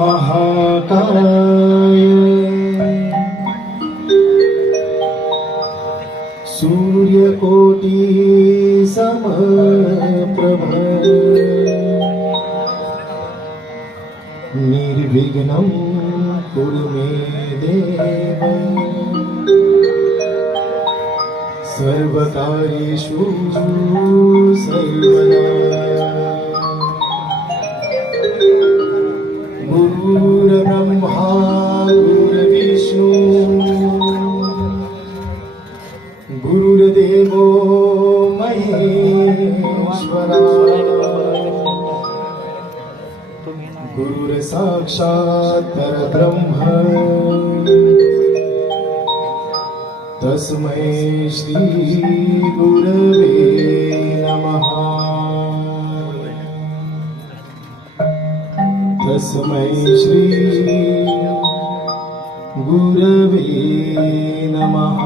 महाकाय सूर्यकोटि समप्रभ निर्विघ्नं कुरु मे देव सर्वकार्येषु सर्वदा गुरुर्ब्रह्मा गुरुर्विष्णु गुरुर्देवो महेश्वरा गुरुर्साक्षात् परब्रह्म तस्मै श्री गुरवे नमः तस्मै श्री गुरवे नमः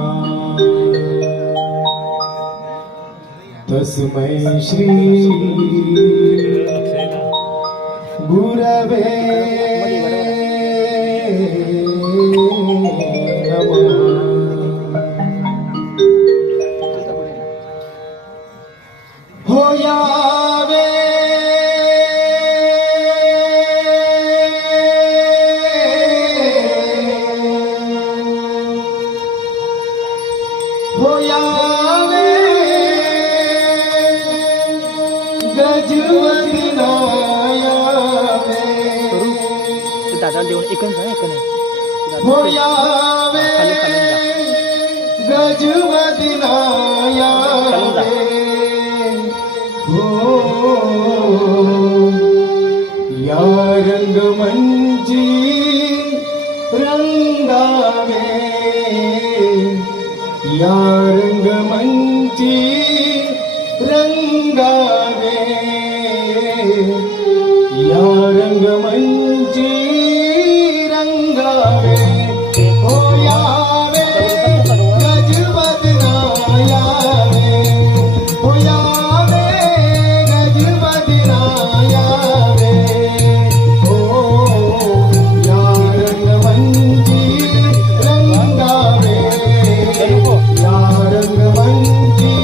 तस्मै श्री गुरवे नमः हो यावे हो यावे गजवदनायावे दादा देऊन एकच आहे एक नाही हो यावे गजवदनायावे हो या रंगमंची रंगावे या रंगमंची रंगावे या रंगमंची रंगावे हो यावे गजवदनायावे हो यावे गजवदनायावे हो या रंगमंची रंगावे या रंगमंची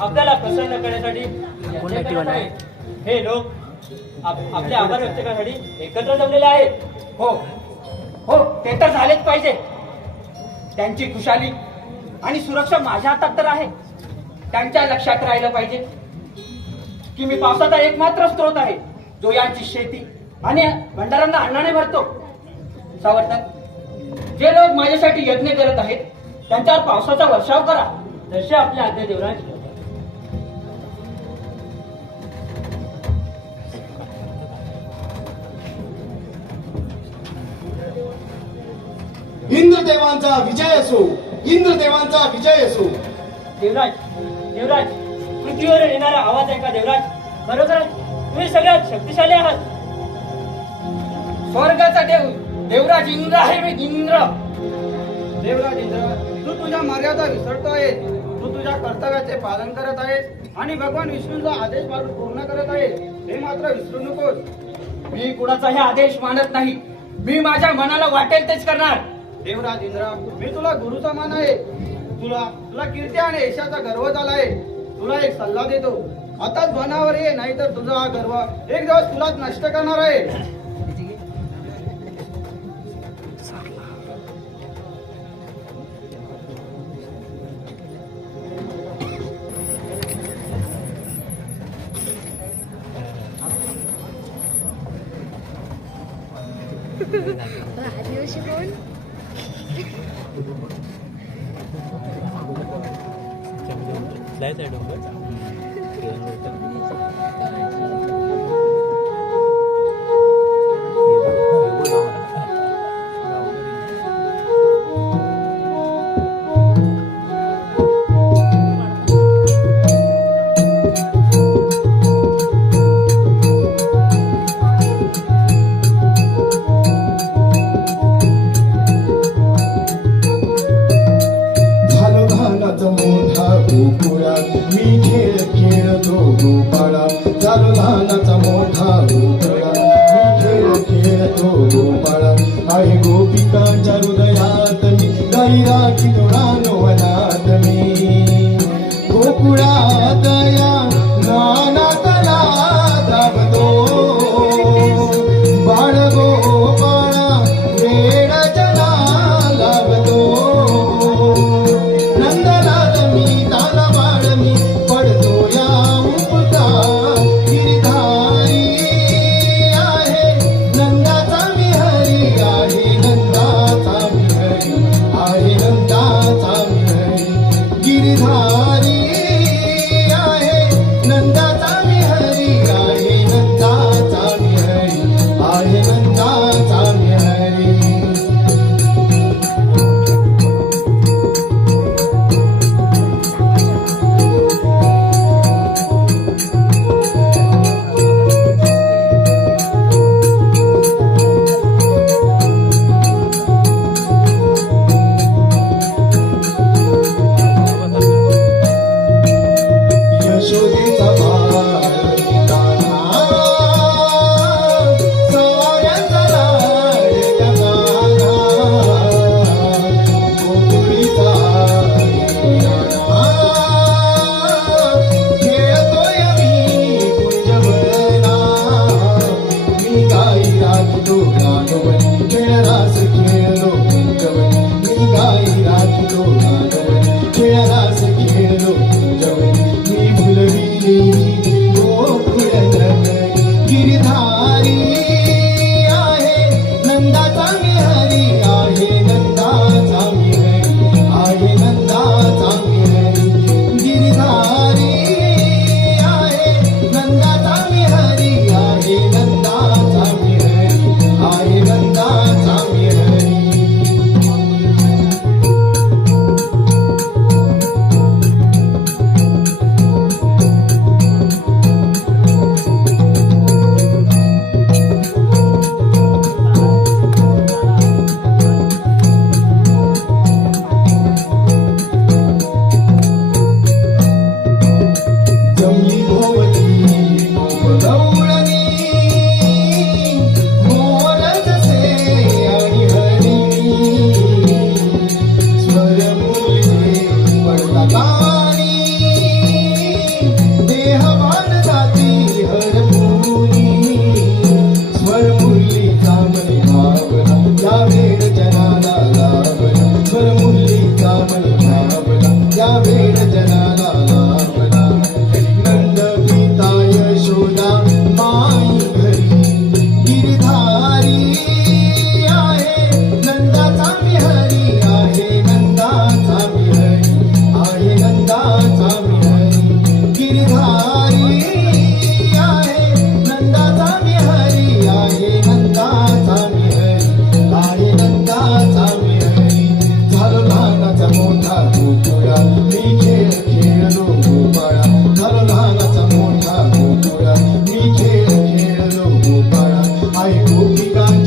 आपल्याला प्रसन्न करण्यासाठी कोण यज्ञ active करत आहे? आहेत. हे लोक आपले आभार व्यक्त करण्यासाठी एकत्र जमलेले आहेत. हो हो ते तर झालेच पाहिजे. त्यांची खुशाली आणि सुरक्षा माझ्या हातात तर आहे. त्यांच्या लक्षात राहिलं पाहिजे की मी पावसाचा एकमात्र स्रोत आहे जो यांची शेती आणि भंडारांना अन्नाने भरतो. सावरकर, जे लोक माझ्यासाठी यज्ञ करत आहेत त्यांच्यावर पावसाचा वर्षाव करा. जसे आपले आद्य देवराज इंद्रदेवांचा विजय असो, इंद्रदेवांचा विजय असो. देवराज देवराज पृथ्वीवर येणारा आवाज ऐका देवराज. खरोखर तुम्ही सगळ्यात शक्तिशाली आहात. स्वर्गाचा देव देवराज इंद्र आहे. मी इंद्र. देवराज इंद्र, तू तुझ्या मर्यादा विसरतो आहे. तू तुझ्या कर्तव्याचे पालन करत आहेस आणि भगवान विष्णूंचा आदेश मारून पूर्ण करत आहेस. हे मात्र विसरू नकोस. मी कुणाचाही आदेश मानत नाही. मी माझ्या मनाला वाटेल तेच करणार. देवराज इंद्र, मी तुला गुरु समान आहे. तुला तुला कीर्ती आणि यशाचा गर्व झाला आहे. तुला एक सल्ला देतो. आताच बनावर ये, नाहीतर तुझा हा गर्व एक दिवस तुलाच नष्ट करणार आहे. आदिवासी कोण? जायचं आहे डोंगर झालो लहानाचा मोठा गोकुळात मी खेळ खेळतो गोपाळा. झालो लहानाचा मोठा गोकुळात मी खेळ खेळतो गोपाळा. आहे गोपिकांच्या हृदयात मी गाई राखीतो रानवनात मी. गोकुळात या नानातला राबतो बाळ गोपाळा वेळ जना लाभतो. नंदलाल मी ताला बाळ मी पडतो या उपकार. गिरधारी आहे नंदाचा मी हरी आहे. नंदाचा मी हरी आहे. नंदाचा मी हरी. गिरधारी आहे नंदाचा मी हरी आहे. नंदाचा मी हरी आहे. नंदाचा मी हरी. यशोदेचा बाळ निघाला, साऱ्यांचा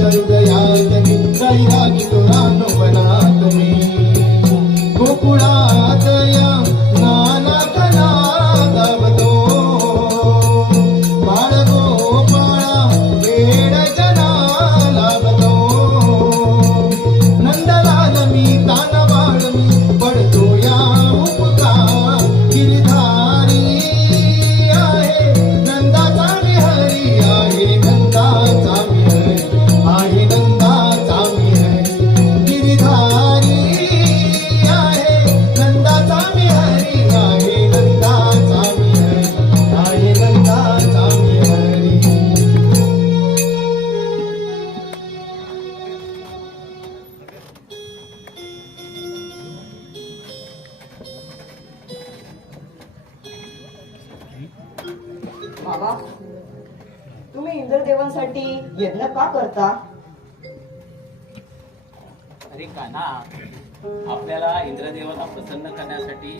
माझ्या हृदयात मी वैरागितो रानवनात मी गोकुळात या नानात नादावतो बाळ गोपाळा वेड जना लावतो नंदलाल मी कानबाळ मी पडतो या उपकार गिरधारी आहे नंदाचा विहरी आहे नंदाचा विहरी आहे नंदाचा विहरी गिरधारी आहे नंदाचा विहरी आहे नंदाचा विहरी आहे नंदाचा विहरी मामा, तुम्ही इंद्रदेवांसाठी यज्ञ का करता? अरे कान्हा, आपल्याला इंद्रदेवाला प्रसन्न करण्यासाठी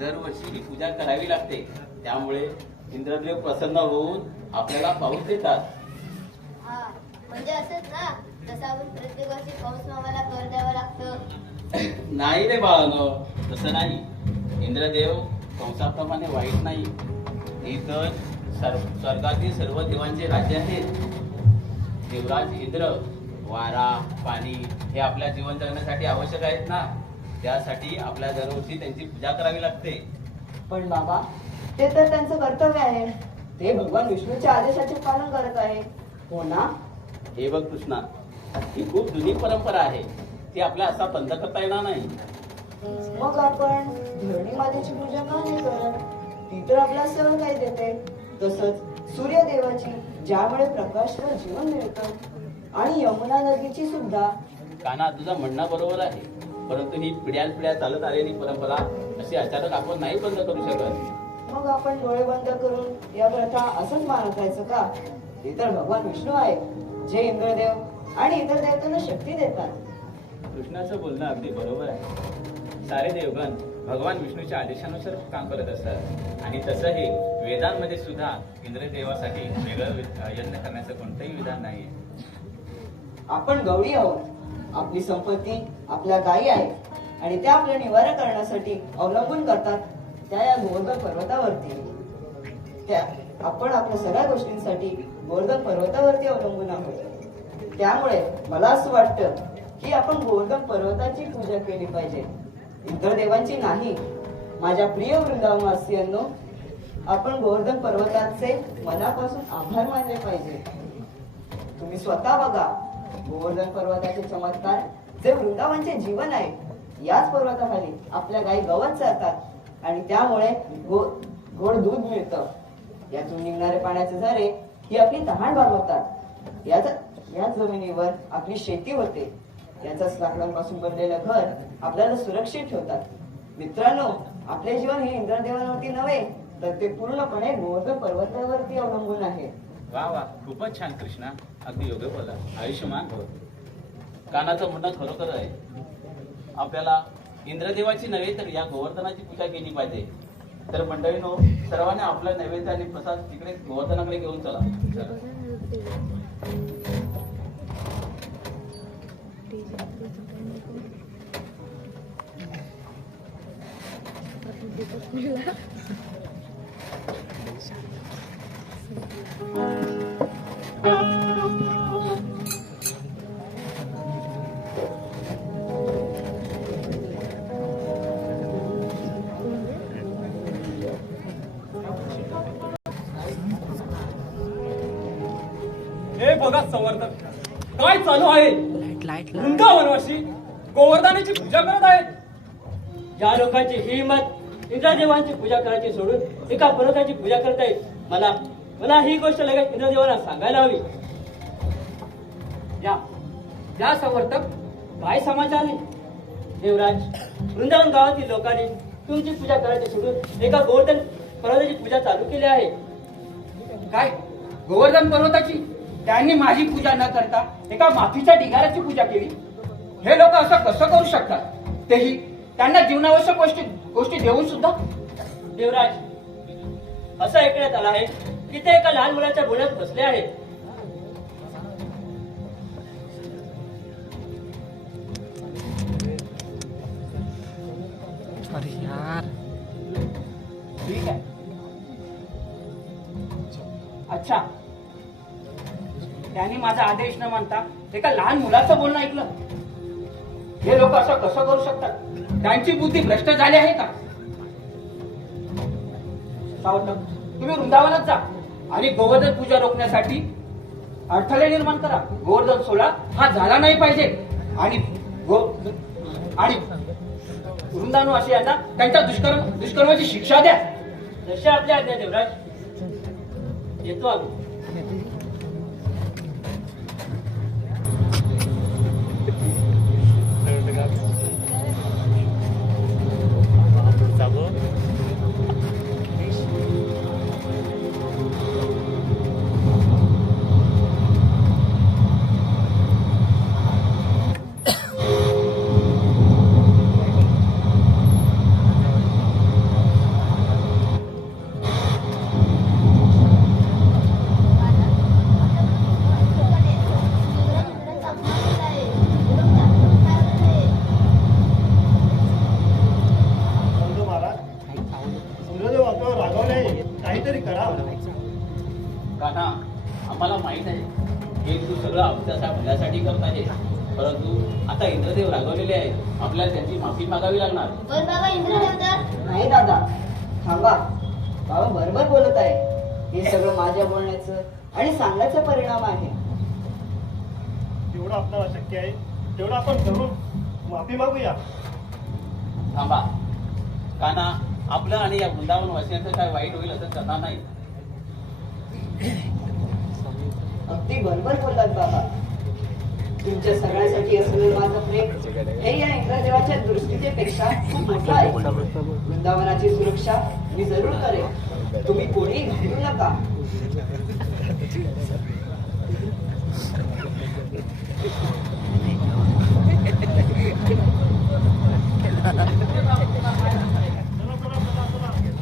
दरवर्षी ही पूजा करावी लागते. त्यामुळे इंद्रदेव प्रसन्न होऊन आपल्याला पाऊस देतात. हा म्हणजे असंच ना, तसं आपण प्रत्येक वर्षी पाऊस मामाला कर द्यावं लागतं. नाही रे बाळानो, तसं नाही. इंद्रदेव कंसाप्रमाणे वाईट नाही. हे तर स्वर्गातील सर्व देवांचे राज्य आहे. देवराज इंद्र वारा पाणी हे आपल्या जीवन जगण्यासाठी आवश्यक आहेत ना. त्यासाठी आपल्या दरवर्षी त्यांची पूजा करावी लागते. पण बाबा, ते तर त्यांचं कर्तव्य आहे. ते भगवान विष्णूच्या आदेशाचे पालन करत आहे, हो ना? हे बघ कृष्णा, ही खूप जुनी परंपरा आहे. ती आपल्या असा बंद करता येणार नाही. मग आपण धरणी मातेची पूजा का नाही करत? ती तर आपल्याला सर्व काही देते. तसंच सूर्यदेवाची, ज्यामुळे प्रकाश व जीवन मिळतं, आणि यमुना नदीची सुद्धा. कान्हा, तुझं म्हणणं बरोबर आहे. परंतु ही पिढ्यानपिढ्या चालत आलेली परंपरा अशी अचानक आपण नाही बंद करू शकत. मग आपण डोळे बंद करून या प्रथा असंच मानत राहायचं का? ते तर भगवान विष्णू आहे, जे इंद्रदेव आणि इतर देवतांना शक्ती देतात. कृष्णाचं बोलणं अगदी बरोबर आहे. सारे देवगण भगवान विष्णूच्या आदेशानुसार काम करत असतात. आणि तसंही वेदांमध्ये सुद्धा इंद्रदेवासाठी वेगळं यज्ञ करण्याचं कोणतंही विधान नाही. आपण गवळी आहोत. आपली संपत्ती आपल्या गायी आहेत आणि त्या आपलं निवारा करण्यासाठी अवलंबून करतात त्या या गोवर्धन पर्वतावरती. आपण आपल्या सगळ्या गोष्टींसाठी गोवर्धन पर्वतावरती अवलंबून आहोत. त्यामुळे मला असं वाटतं की आपण गोवर्धन पर्वताची पूजा केली पाहिजे, इंद्रदेवांची नाही. माझ्या प्रिय वृंदावनवासियांनो, आपण गोवर्धन पर्वताचे मनापासून आभार मानले पाहिजे. तुम्ही स्वतः बघा, गोवर्धन पर्वताचे चमत्कार, जे वृंदावनचे जीवन आहे. याच पर्वताखाली आपल्या गायी गवत चारतात आणि त्यामुळे गोड दूध मिळतं. यातून निघणारे पाण्याचे झरे ही आपली तहान भागवतात. याच जमिनीवर आपली शेती होते. याचाच लाकडांपासून बनलेलं घर आपल्याला सुरक्षित ठेवतात. मित्रांनो, आपले जीवन हे इंद्रदेवांवरती नव्हे, तर ते पूर्णपणे गोवर्धन पर्वतावरती अवलंबून आहे. वा वा, खूपच छान कृष्णा, अगदी योग्य बोला. आयुष्यमान भव. कानाचं म्हणणं खरोखर आहे. आपल्याला इंद्रदेवाची नव्हे तर या गोवर्धनाची पूजा केली पाहिजे. तर मंडळीनो, सर्वांनी आपला नैवेद्य आणि प्रसाद तिकडे गोवर्धनाकडे घेऊन चला. हे बघा संवर्धक, काय चालू आहे? वृंदावनवासी गोवर्धनाची पूजा करत आहेत. या लोकांची ही हिंमत इंद्रदेवांची पूजा करायची सोडून एका पर्वताची पूजा करत आहेत. मला ही गोष्ट लगेच इंद्रदेवांना सांगायला हवी. या संवर्धक, काय समाचार आहे? देवराज, वृंदावन गावातील लोकांनी तुमची पूजा करायची सोडून एका गोवर्धन पर्वताची पूजा चालू केली आहे. काय गोवर्धन पर्वताची? त्यांनी माझी पूजा न करता एका मातीच्या ढिगाऱ्याची पूजा केली. हे लोक असं कसं करू शकतात? तेही त्यांना जीवनावश्यक गोष्टी देऊन सुद्धा. देवराज, असं ऐकण्यात आलं आहे की ते एका लहान मुलाच्या बोलण्यात बसले आहेत. अरे यार ठीक आहे. अच्छा, त्यांनी माझा आदेश न मानता एका लहान मुलाचं बोलणं ऐकलं. हे लोक असं कसं करू शकतात? त्यांची बुद्धी भ्रष्ट झाली आहे का? सावत्र, तुम्ही वृंदावनात जा आणि गोवर्धन पूजा रोखण्यासाठी अडथळे निर्माण करा. गोवर्धन सोहळा हा झाला नाही पाहिजे आणि वृंदावनवासी यांना त्यांच्या दुष्कर्माची शिक्षा द्या. जशी आपल्या आज्ञा देवराज. येतो आम्ही. बंधू महाराज, सूर्यदेव आपल्यावर रागवले आहे. काहीतरी करा. कान्हा, आम्हाला माहित आहे हे तू सगळं आमच्या भल्यासाठी करत आहे, परंतु आता इंद्रदेव रागवलेले आहेत. आपल्याला त्यांची माफी मागावी लागणार. पण बाबा इंद्रदेवता नाही दादा, थांबा. बाबा बरोबर बोलत आहे. हे सगळं माझ्या बोलण्याचं आणि सांगण्याचा परिणाम आहे. जेवढं आपल्याला शक्य आहे तेवढं आपण करून माफी मागूया. थांबा कान्हा, आपलं आणि या वृंदावन वासियांचं काय वाईट होईल असं करणार नाही. अगदी बरोबर बोललात बाबा. तुमच्या सगळ्यांसाठी असलेलं माझं प्रेम हे या इंद्रदेवाच्या दृष्टीपेक्षा खूप मोठं आहे. वृंदावनाची सुरक्षा मी जरूर करेन. तुम्ही कोणीही घाबरू नका.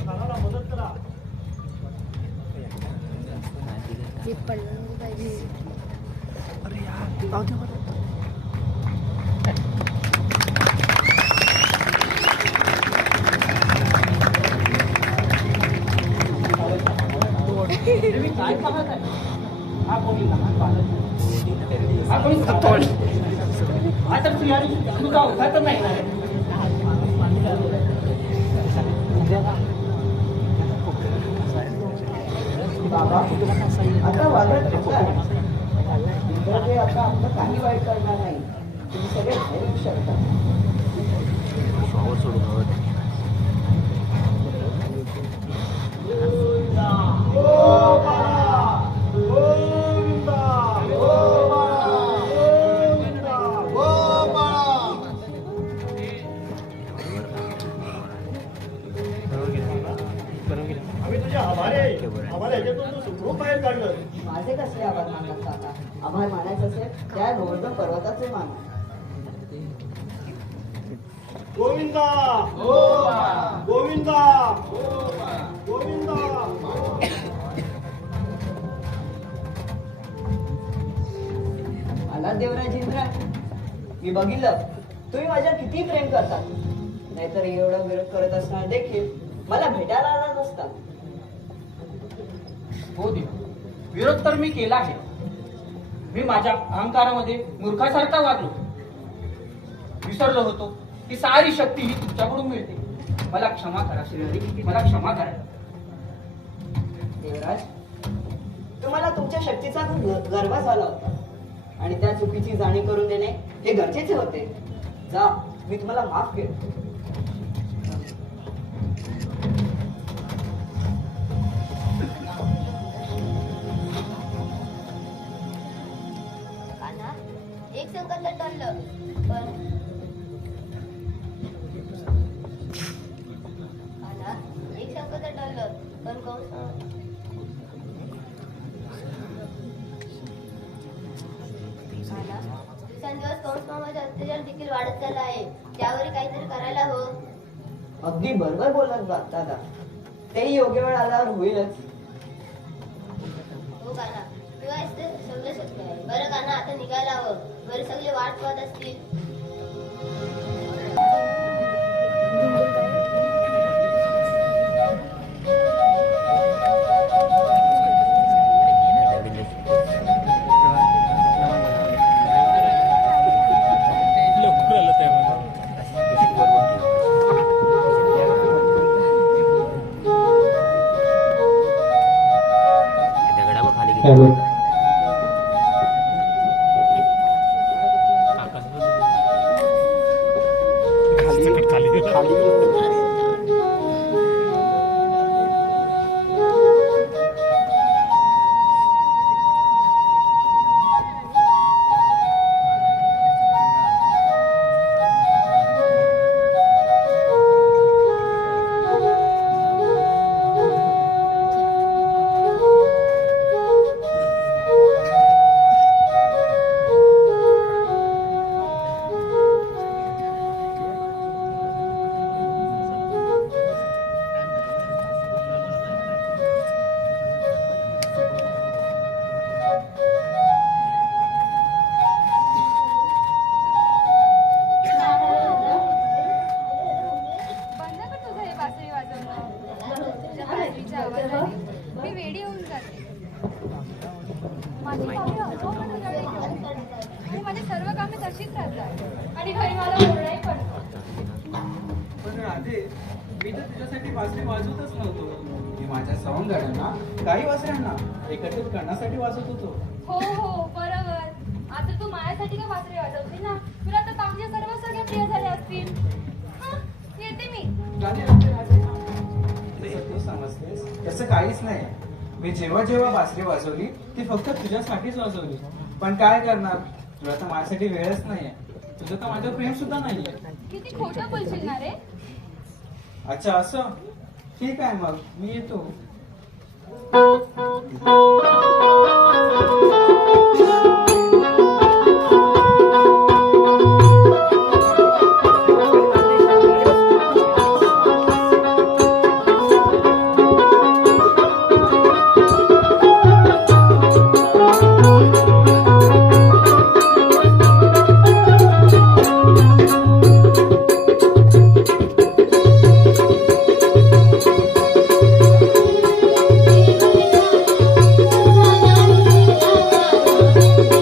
चला, मदत करा. तुम्ही काय पाहत आहे? हा कोणी लहान बालक? हा कोणी साधारण? हा तर तुझा उभा तर नाही ना रे. बाबा आता वागत कसं इंद्रदेव आता आपलं काही वाईट करणार नाही. तुम्ही सगळे बाहेर येऊ शकता. आम्ही तुझे आभारी आहे. आम्हाला याच्यातून तू सुखरूप बाहेर काढलं. माझे कसले आभार मानतात काका? आभार मानायचं असेल त्या गोवर्धन पर्वताचे माना. गोविंदा गोविंदा गोविंदा. आला देवराज इंद्र, मी बघितलं तुम्ही माझ्यावर किती प्रेम करतात. नाहीतर एवढा विरोध करत असताना देखील मला भेटायला आला नसता. हो देव, विरोध तर मी केला आहे. मी माझ्या अहंकारामध्ये मूर्खासारखा वागलो. विसरलो होतो की सारी शक्ती ही तुमच्याकडून मिळते. मला क्षमा करा श्रीहरी, मला क्षमा करा. देवराज, तुम्हाला तुमच्या शक्तीचा खूप गर्व झाला होता आणि त्या चुकीची जाणीव करून देणे हे गरजेचे होते. जा, मी तुम्हाला माफ केलं. कान्हा, एक संकट टळलं, पण कान्हा, एक संकट टळलं, पण दिवसेंदिवस कंस मामाचा अत्याचार देखील वाढत चालला आहे. त्यावर काहीतरी करायला हवं. अगदी बरोबर बोलत दादा. तेही योग्य वेळ आल्यावर होईलच. हो कान्हा, तू आहेस ते सगळं शक्य आहे. बरं कान्हा, आता निघायला हवं. घरी सगळे वाट पाहत असतील. तशीच राहतात आणि घरी मला ओरडाही पडतो. पण राधे, मी तर तुझ्यासाठी बासरी वाजवतच नव्हतो. मी माझ्या सवंगड्यांना काही वासऱ्यांना एकत्रित करण्यासाठी वाजवत होतो. हो हो बरोबर. आता तू माझ्यासाठी का बासरी वाजवते ना? तुला तर बाकीचे सर्व सगळे प्रिय झाले असतील. हं, येते मी. राधे राधे राधे, तसं तू समजतेस तसं काहीच नाही. मी जेव्हा जेव्हा बासरी वाजवली ती फक्त तुझ्यासाठीच वाजवली. पण काय करणार, तुला तर माझ्यासाठी वेळच नाहीये. तुझं तर माझ्यावर प्रेम सुद्धा नाहीये. किती खोटं बोलशील ना रे? अच्छा असं, ठीक आहे मग मी येतो. देव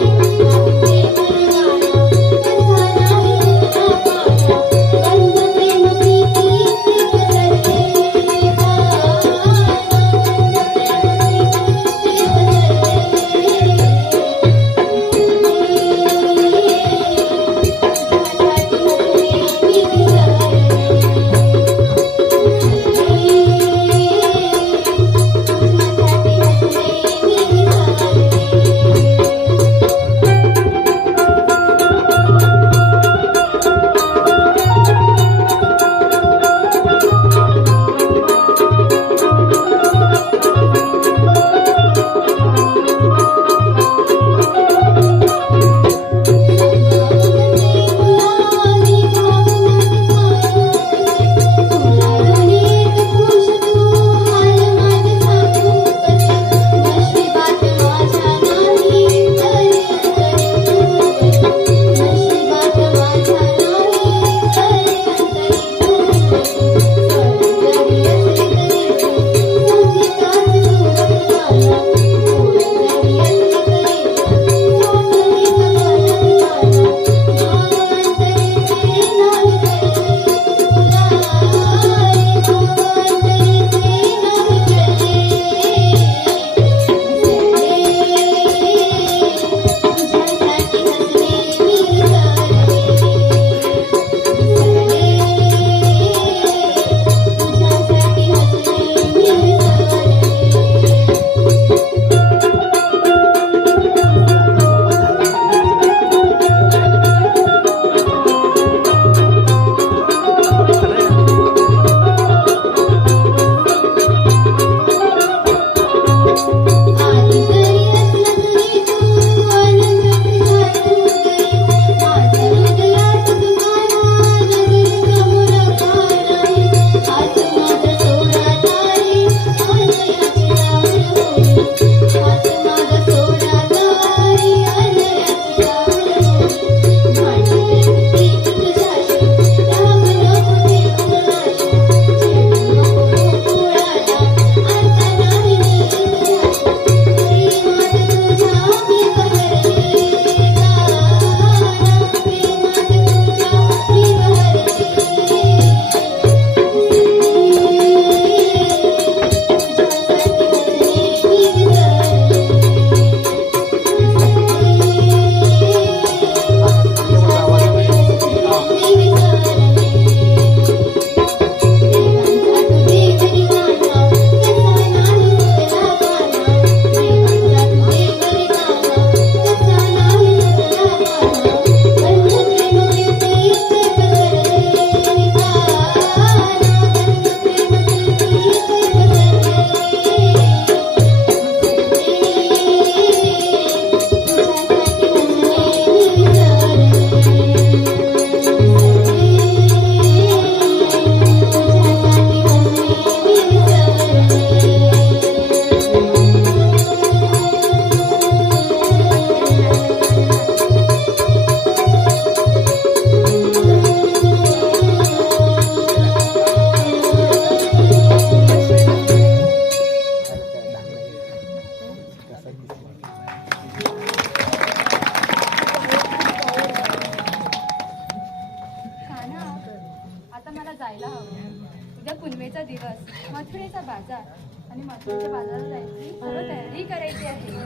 पुनवेचा दिवस, मथुरेचा बाजार आणि मथुरेच्या बाजारात जायची सर्व तयारी करायची आहे.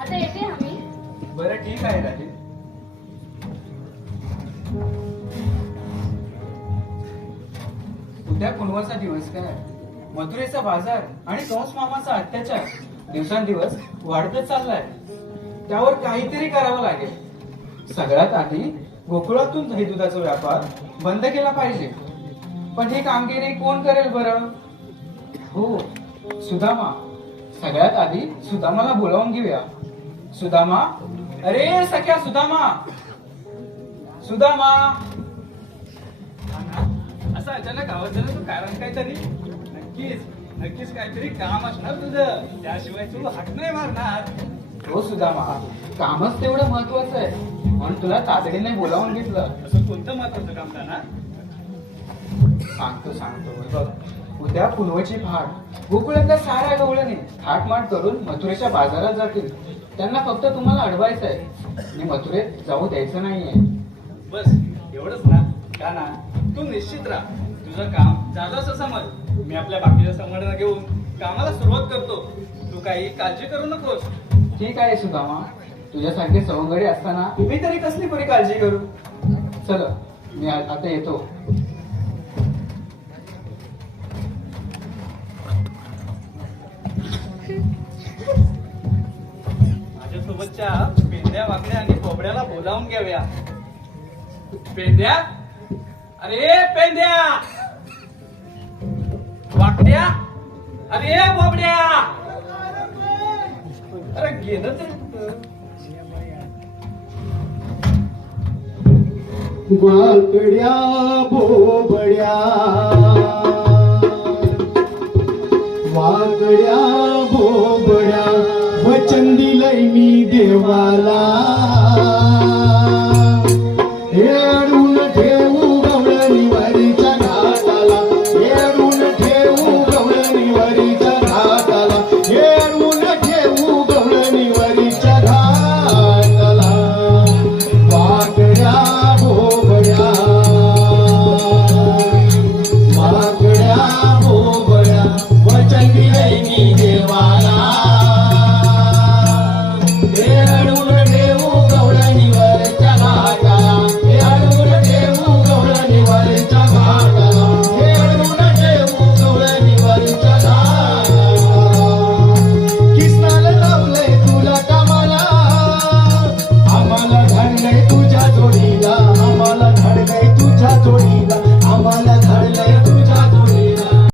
आता येते आम्ही. बरं ठीक आहे राजे. उद्या पुनवाचा दिवस काय, मथुरेचा बाजार आणि कंस मामाचा अत्याचार दिवसांदिवस वाढतच चाललाय. त्यावर काहीतरी करावं लागेल. सगळ्यात आधी गोकुळातून दही दुधाचा व्यापार बंद केला पाहिजे. पण ही कामगिरी कोण करेल बरं? हो, सुदामा. सगळ्यात आधी सुदामाला बोलावून घेऊया. सुदामा, अरे सख्या सुदामा, सुदामा. असं अचानक आवाज झाला, कारण काहीतरी नक्कीच काहीतरी काम असणार तुझं, त्याशिवाय तू हाक नाही मारणार. हो सुदामा, कामच तेवढं महत्वाचं आहे म्हणून तुला तातडीने बोलावून घेतलं. असं कोणतं महत्वाचं काम करणार? सांगतो बघ, उद्या पुनवेची फाट गोकुळातल्या साऱ्या गवळणी थाटमाट करून मथुरेच्या बाजारात जातील. त्यांना फक्त तुम्हाला अडवायचं आहे आणि मथुरेत जाऊ द्यायचं नाहीये. बस एवढंच ना? का ना, तू निश्चित राहा. तुझं काम झालं असं समज. मी आपल्या बाकीच्या संघटना घेऊन कामाला सुरुवात करतो. तू काही काळजी करू नकोस. ठीक आहे सुदामा, तुझ्यासारखे सवंगडी असताना तुम्ही तरी कसली पुरी काळजी करू. चल, मी आता येतो. माझ्यासोबतच्या पेंद्या, वाकड्या आणि बोबड्याला बोलावून घ्याव्या. पेंद्या, अरे पेंद्या, वाकड्या, अरे बोबड्या. अरे गेलं तर वाकड्या बोबड्या, वाकड्या बोबड्या, वचन दिलंय मी देवाला.